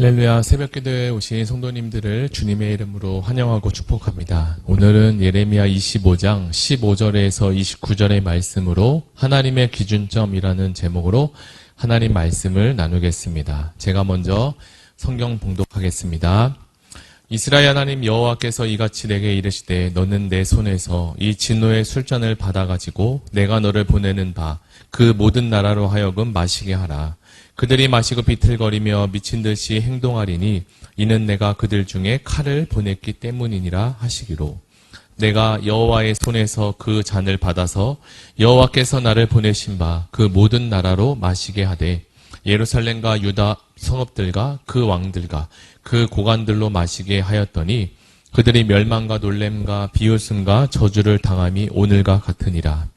할렐루야. 새벽기도에 오신 성도님들을 주님의 이름으로 환영하고 축복합니다. 오늘은 예레미야 25장 15절에서 29절의 말씀으로 하나님의 기준점이라는 제목으로 하나님 말씀을 나누겠습니다. 제가 먼저 성경 봉독하겠습니다. 이스라엘 하나님 여호와께서 이같이 내게 이르시되 너는 내 손에서 이 진노의 술잔을 받아가지고 내가 너를 보내는 바 그 모든 나라로 하여금 마시게 하라. 그들이 마시고 비틀거리며 미친 듯이 행동하리니 이는 내가 그들 중에 칼을 보냈기 때문이니라 하시기로. 내가 여호와의 손에서 그 잔을 받아서 여호와께서 나를 보내신 바 그 모든 나라로 마시게 하되 예루살렘과 유다 성읍들과 그 왕들과 그 고관들로 마시게 하였더니 그들이 멸망과 놀램과 비웃음과 저주를 당함이 오늘과 같으니라.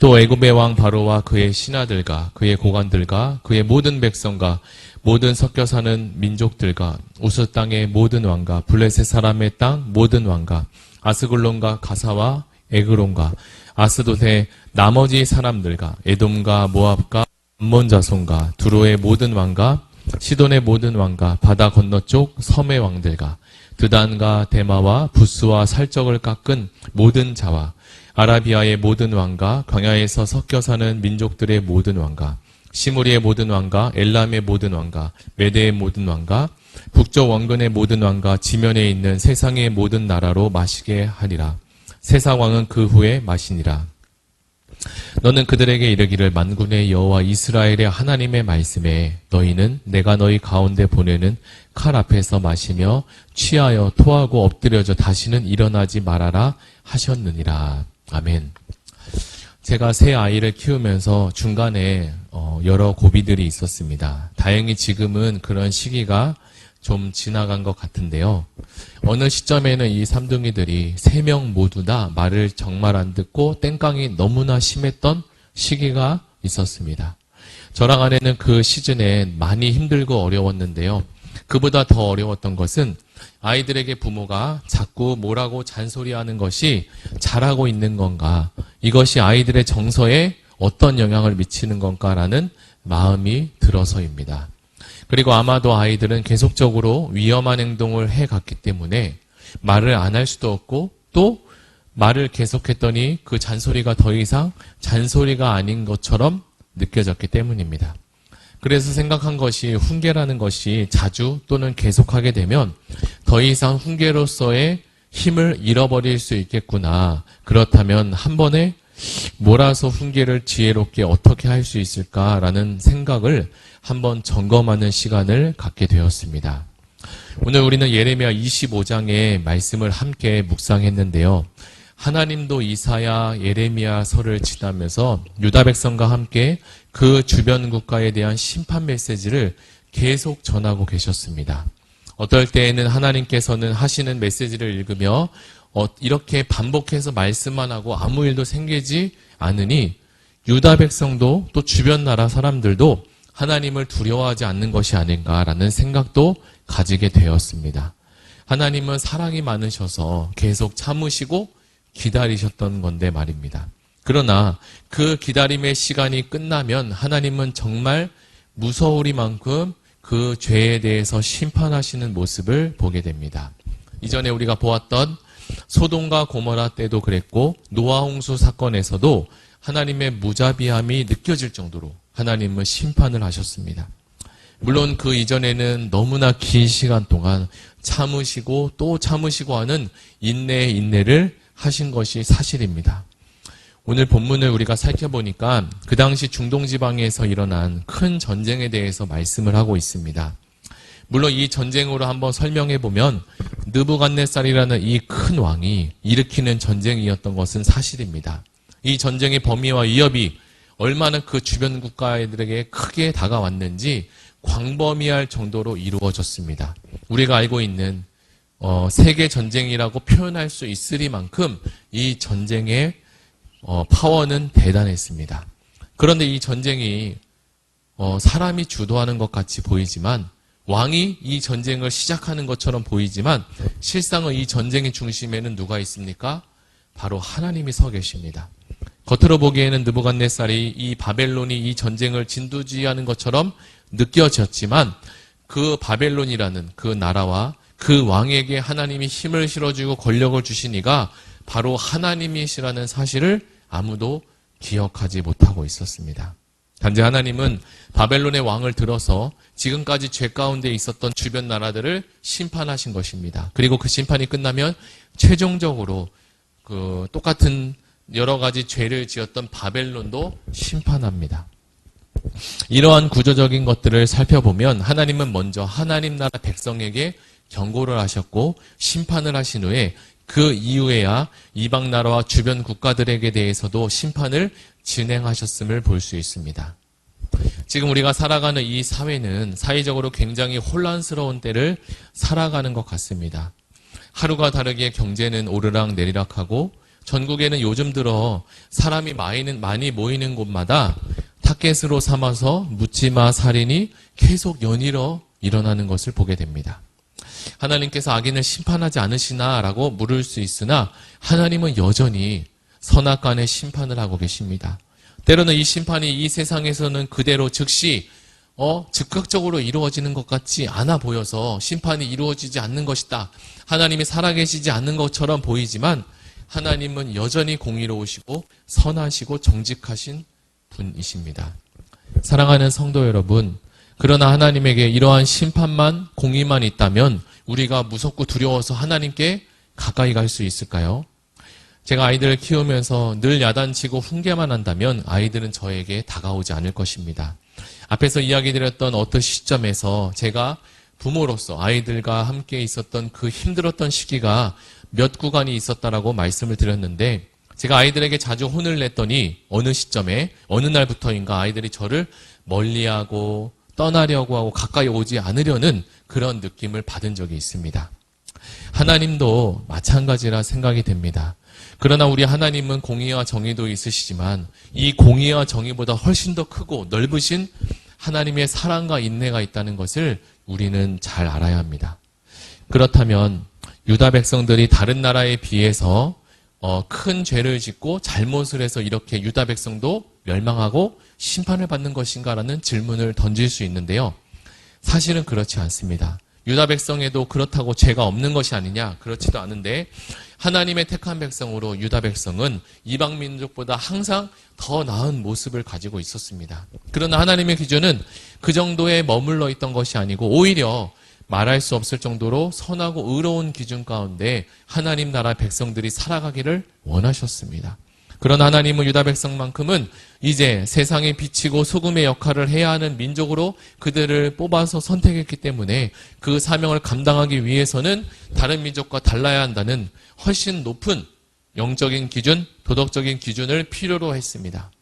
또 애굽의 왕 바로와 그의 신하들과 그의 고관들과 그의 모든 백성과 모든 섞여 사는 민족들과 우스 땅의 모든 왕과 블레셋 사람의 땅 모든 왕과 아스글론과 가사와 에그론과 아스돗의 나머지 사람들과 에돔과 모압과 암몬 자손과 두로의 모든 왕과 시돈의 모든 왕과 바다 건너쪽 섬의 왕들과 드단과 데마와 부스와 살적을 깎은 모든 자와 아라비아의 모든 왕과 광야에서 섞여 사는 민족들의 모든 왕과 시무리의 모든 왕과 엘람의 모든 왕과 메대의 모든 왕과 북쪽 원근의 모든 왕과 지면에 있는 세상의 모든 나라로 마시게 하리라. 세상 왕은 그 후에 마시니라. 너는 그들에게 이르기를 만군의 여호와 이스라엘의 하나님의 말씀에 너희는 내가 너희 가운데 보내는 칼 앞에서 마시며 취하여 토하고 엎드려져 다시는 일어나지 말아라 하셨느니라. 아멘. 제가 새 아이를 키우면서 중간에 여러 고비들이 있었습니다. 다행히 지금은 그런 시기가 좀 지나간 것 같은데요. 어느 시점에는 이 삼둥이들이 3명 모두 다 말을 정말 안 듣고 땡깡이 너무나 심했던 시기가 있었습니다. 저랑 아내는 그 시즌에 많이 힘들고 어려웠는데요. 그보다 더 어려웠던 것은 아이들에게 부모가 자꾸 뭐라고 잔소리하는 것이 잘하고 있는 건가, 이것이 아이들의 정서에 어떤 영향을 미치는 건가라는 마음이 들어서입니다. 그리고 아마도 아이들은 계속적으로 위험한 행동을 해갔기 때문에 말을 안 할 수도 없고 또 말을 계속했더니 그 잔소리가 더 이상 잔소리가 아닌 것처럼 느껴졌기 때문입니다. 그래서 생각한 것이 훈계라는 것이 자주 또는 계속하게 되면 더 이상 훈계로서의 힘을 잃어버릴 수 있겠구나. 그렇다면 한 번에 몰아서 훈계를 지혜롭게 어떻게 할 수 있을까라는 생각을 한번 점검하는 시간을 갖게 되었습니다. 오늘 우리는 예레미야 25장의 말씀을 함께 묵상했는데요. 하나님도 이사야, 예레미야서를 지나면서 유다 백성과 함께 그 주변 국가에 대한 심판 메시지를 계속 전하고 계셨습니다. 어떨 때에는 하나님께서는 하시는 메시지를 읽으며 이렇게 반복해서 말씀만 하고 아무 일도 생기지 않으니 유다 백성도 또 주변 나라 사람들도 하나님을 두려워하지 않는 것이 아닌가라는 생각도 가지게 되었습니다. 하나님은 사랑이 많으셔서 계속 참으시고 기다리셨던 건데 말입니다. 그러나 그 기다림의 시간이 끝나면 하나님은 정말 무서우리만큼 그 죄에 대해서 심판하시는 모습을 보게 됩니다. 이전에 우리가 보았던 소돔과 고모라 때도 그랬고 노아 홍수 사건에서도 하나님의 무자비함이 느껴질 정도로 하나님은 심판을 하셨습니다. 물론 그 이전에는 너무나 긴 시간 동안 참으시고 또 참으시고 하는 인내의 인내를 하신 것이 사실입니다. 오늘 본문을 우리가 살펴보니까 그 당시 중동 지방에서 일어난 큰 전쟁에 대해서 말씀을 하고 있습니다. 물론 이 전쟁으로 한번 설명해 보면 느부갓네살이라는 이 큰 왕이 일으키는 전쟁이었던 것은 사실입니다. 이 전쟁의 범위와 위협이 얼마나 그 주변 국가들에게 크게 다가왔는지 광범위할 정도로 이루어졌습니다. 우리가 알고 있는 세계 전쟁이라고 표현할 수 있으리만큼 이 전쟁의 파워는 대단했습니다. 그런데 이 전쟁이 사람이 주도하는 것 같이 보이지만 왕이 이 전쟁을 시작하는 것처럼 보이지만 실상은 이 전쟁의 중심에는 누가 있습니까? 바로 하나님이 서 계십니다. 겉으로 보기에는 느부갓네살이 이 바벨론이 이 전쟁을 진두지휘하는 것처럼 느껴졌지만 그 바벨론이라는 그 나라와 그 왕에게 하나님이 힘을 실어주고 권력을 주신 이가 바로 하나님이시라는 사실을 아무도 기억하지 못하고 있었습니다. 단지 하나님은 바벨론의 왕을 들어서 지금까지 죄 가운데 있었던 주변 나라들을 심판하신 것입니다. 그리고 그 심판이 끝나면 최종적으로 그 똑같은 여러 가지 죄를 지었던 바벨론도 심판합니다. 이러한 구조적인 것들을 살펴보면 하나님은 먼저 하나님 나라 백성에게 경고를 하셨고 심판을 하신 후에 그 이후에야 이방 나라와 주변 국가들에게 대해서도 심판을 진행하셨음을 볼 수 있습니다. 지금 우리가 살아가는 이 사회는 사회적으로 굉장히 혼란스러운 때를 살아가는 것 같습니다. 하루가 다르게 경제는 오르락 내리락하고 전국에는 요즘 들어 사람이 많이 모이는 곳마다 타겟으로 삼아서 묻지마 살인이 계속 연이어 일어나는 것을 보게 됩니다. 하나님께서 악인을 심판하지 않으시나라고 물을 수 있으나 하나님은 여전히 선악간의 심판을 하고 계십니다. 때로는 이 심판이 이 세상에서는 그대로 즉시 즉각적으로 이루어지는 것 같지 않아 보여서 심판이 이루어지지 않는 것이다. 하나님이 살아계시지 않는 것처럼 보이지만 하나님은 여전히 공의로우시고 선하시고 정직하신 분이십니다. 사랑하는 성도 여러분, 그러나 하나님에게 이러한 심판만 공의만 있다면 우리가 무섭고 두려워서 하나님께 가까이 갈 수 있을까요? 제가 아이들을 키우면서 늘 야단치고 훈계만 한다면 아이들은 저에게 다가오지 않을 것입니다. 앞에서 이야기 드렸던 어떤 시점에서 제가 부모로서 아이들과 함께 있었던 그 힘들었던 시기가 몇 구간이 있었다라고 말씀을 드렸는데 제가 아이들에게 자주 혼을 냈더니 어느 시점에 어느 날부터인가 아이들이 저를 멀리하고 떠나려고 하고 가까이 오지 않으려는 그런 느낌을 받은 적이 있습니다. 하나님도 마찬가지라 생각이 됩니다. 그러나 우리 하나님은 공의와 정의도 있으시지만 이 공의와 정의보다 훨씬 더 크고 넓으신 하나님의 사랑과 인내가 있다는 것을 우리는 잘 알아야 합니다. 그렇다면 유다 백성들이 다른 나라에 비해서 큰 죄를 짓고 잘못을 해서 이렇게 유다 백성도 멸망하고 심판을 받는 것인가라는 질문을 던질 수 있는데요. 사실은 그렇지 않습니다. 유다 백성에도 그렇다고 죄가 없는 것이 아니냐? 그렇지도 않은데 하나님의 택한 백성으로 유다 백성은 이방 민족보다 항상 더 나은 모습을 가지고 있었습니다. 그러나 하나님의 기준은 그 정도에 머물러 있던 것이 아니고 오히려 말할 수 없을 정도로 선하고 의로운 기준 가운데 하나님 나라 백성들이 살아가기를 원하셨습니다. 그러나 하나님은 유다 백성만큼은 이제 세상에 비치고 소금의 역할을 해야 하는 민족으로 그들을 뽑아서 선택했기 때문에 그 사명을 감당하기 위해서는 다른 민족과 달라야 한다는 훨씬 높은 영적인 기준, 도덕적인 기준을 필요로 했습니다.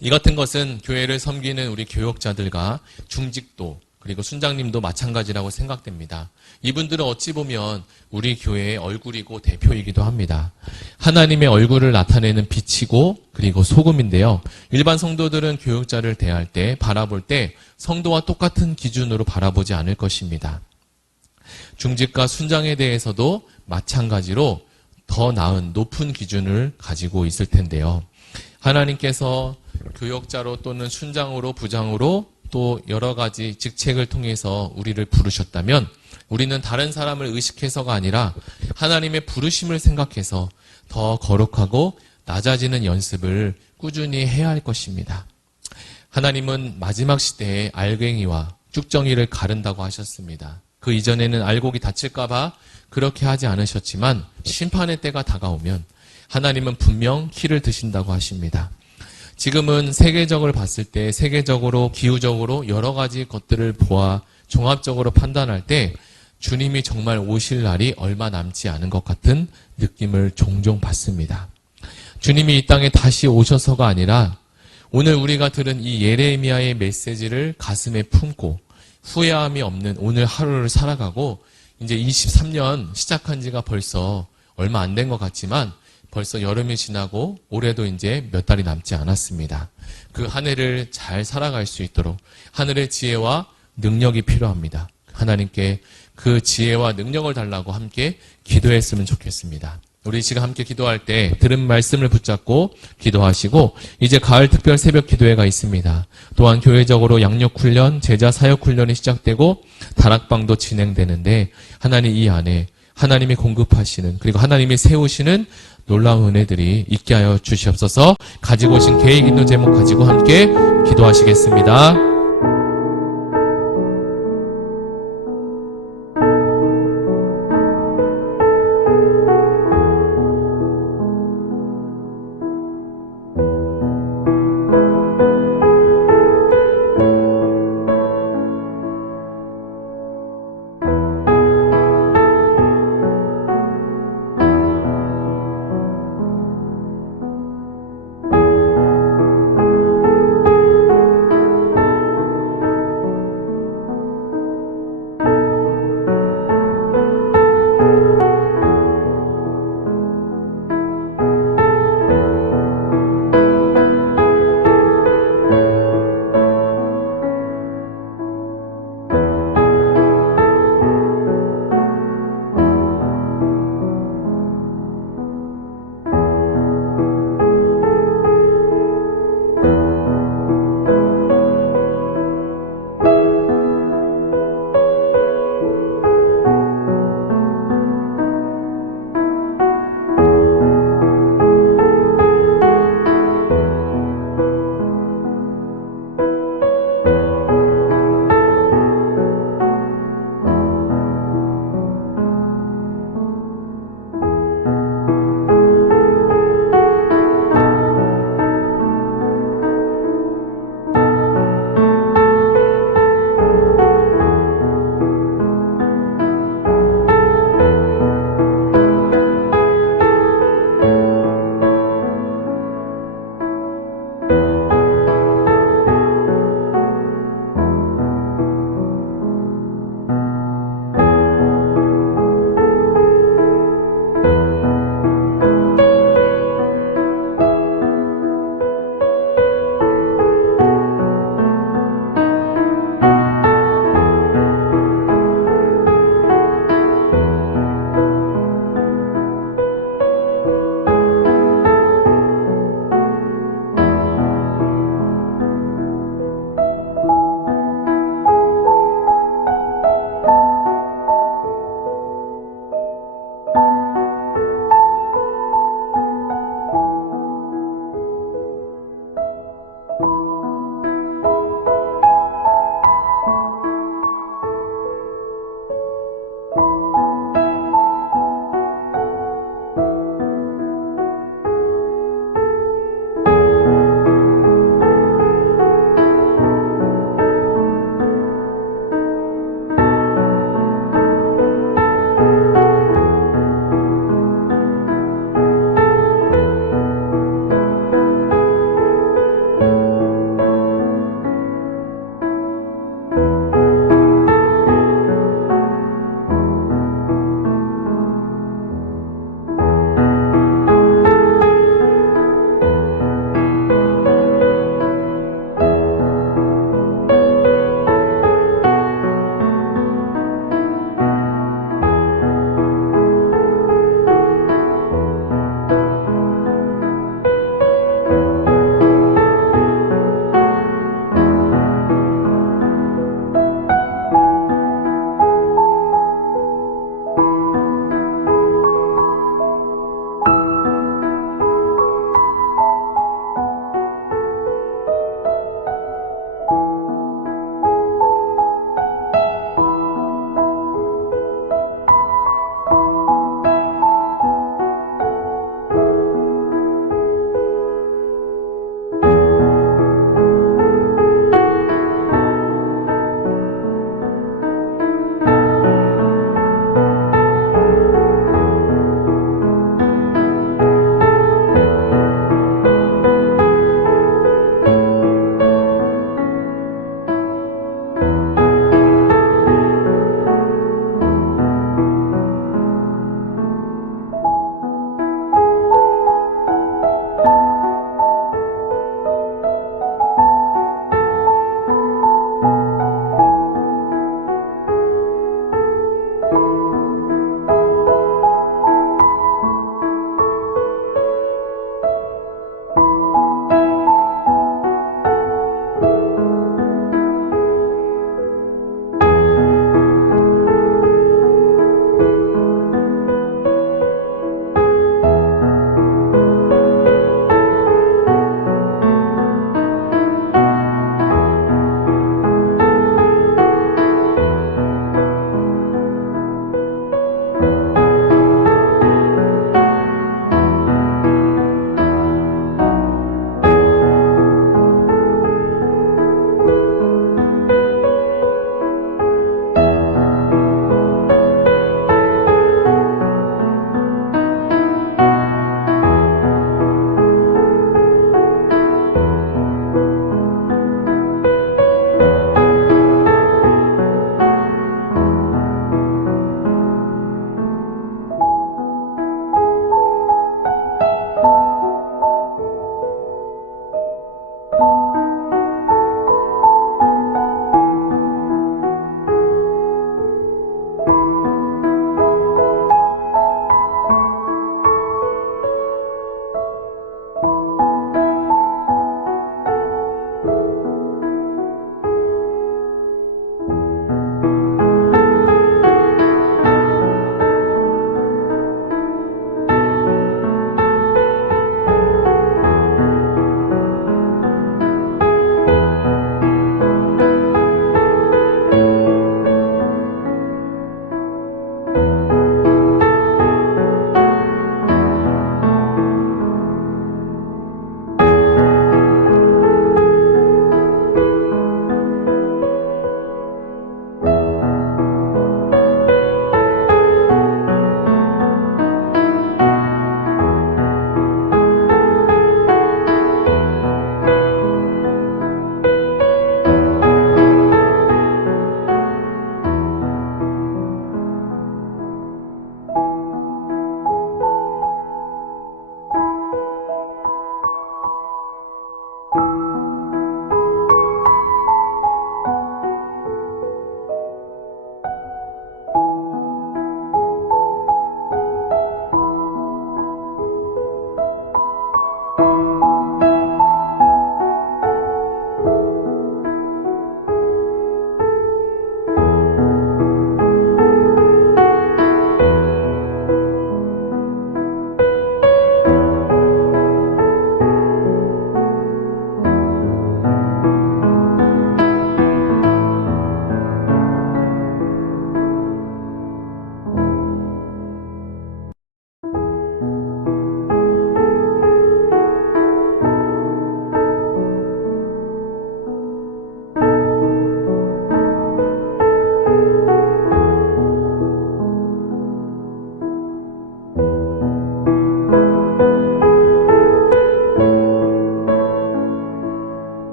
이 같은 것은 교회를 섬기는 우리 교역자들과 중직도 그리고 순장님도 마찬가지라고 생각됩니다. 이분들은 어찌 보면 우리 교회의 얼굴이고 대표이기도 합니다. 하나님의 얼굴을 나타내는 빛이고 그리고 소금인데요. 일반 성도들은 교역자를 대할 때 바라볼 때 성도와 똑같은 기준으로 바라보지 않을 것입니다. 중직과 순장에 대해서도 마찬가지로 더 나은 높은 기준을 가지고 있을 텐데요. 하나님께서 교역자로 또는 순장으로 부장으로 또 여러 가지 직책을 통해서 우리를 부르셨다면 우리는 다른 사람을 의식해서가 아니라 하나님의 부르심을 생각해서 더 거룩하고 낮아지는 연습을 꾸준히 해야 할 것입니다. 하나님은 마지막 시대에 알갱이와 쭉정이를 가른다고 하셨습니다. 그 이전에는 알곡이 다칠까 봐 그렇게 하지 않으셨지만 심판의 때가 다가오면 하나님은 분명 키를 드신다고 하십니다. 지금은 세계적으로 봤을 때 세계적으로 기후적으로 여러 가지 것들을 보아 종합적으로 판단할 때 주님이 정말 오실 날이 얼마 남지 않은 것 같은 느낌을 종종 받습니다. 주님이 이 땅에 다시 오셔서가 아니라 오늘 우리가 들은 이 예레미야의 메시지를 가슴에 품고 후회함이 없는 오늘 하루를 살아가고 이제 23년 시작한 지가 벌써 얼마 안 된 것 같지만 벌써 여름이 지나고 올해도 이제 몇 달이 남지 않았습니다. 그 한 해를 잘 살아갈 수 있도록 하늘의 지혜와 능력이 필요합니다. 하나님께 그 지혜와 능력을 달라고 함께 기도했으면 좋겠습니다. 우리 시간 함께 기도할 때 들은 말씀을 붙잡고 기도하시고 이제 가을 특별 새벽 기도회가 있습니다. 또한 교회적으로 양육 훈련, 제자 사역 훈련이 시작되고 다락방도 진행되는데 하나님 이 안에 하나님이 공급하시는 그리고 하나님이 세우시는 놀라운 은혜들이 있게 하여 주시옵소서. 가지고 오신 계획 있는 제목 가지고 함께 기도하시겠습니다.